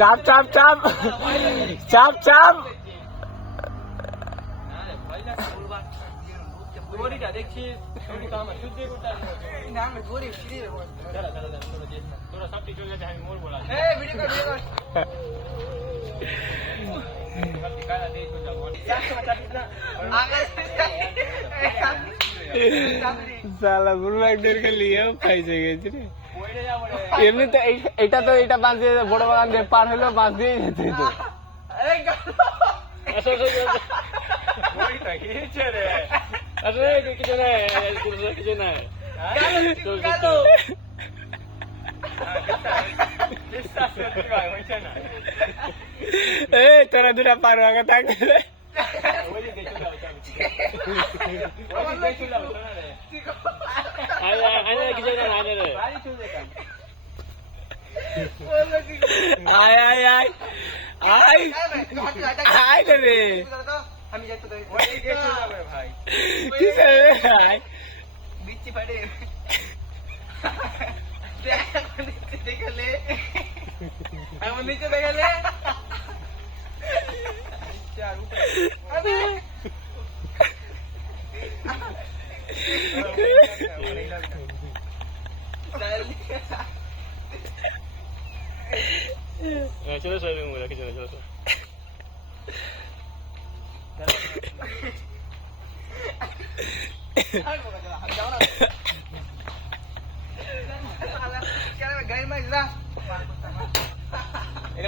চাপ চাপ চাপ চাপ চাপ দেখছি তোরা সব ঠিক চলে যাচ্ছে আমি মোর বলা साला बुरबाग देर के लिए পাইছে গেছে রে এমনি তো এটা তো এটা বাঁধ দিয়ে বড় বাগান দিয়ে পার হলো বাঁধ দিয়ে যেতে তো আরে ওইটা কিছে রে আরে কিছু না কিছু না তো এ তোরা দুটা পার হওয়া থাকলে আয় আয় আয় আয় আয় রে আমি যাইতো ভাই কিসে আয় বিচ্ছি পাড়ে দেখলে আমার নিচে দেখলে चलो सर मुझे चलो चलो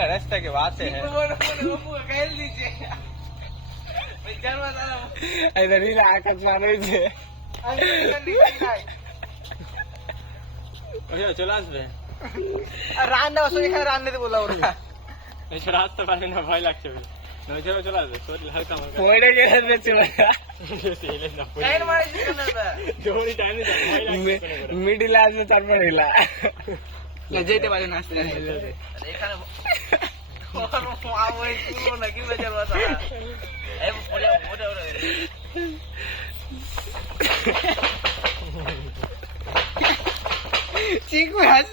रास्ता के बाद से है इधर ही आकाश मारो से चलो আসবে রান্না বসে এখানে রান্না দিতে বললাম ওরা এসে রাস্তা পারে না ভয় লাগছে বলে চলো চলো আসবে শরীর হালকা মার পড়ে গেছে চলে টাইম মারিস না জোরি টাইম দে মিডিল আসবে তারপর হিলা যেতে পারে না আসতে এখানে ওই পুরো নাকি বেজার কথা এই পড়ে মোটা ওরে চিকু হাসি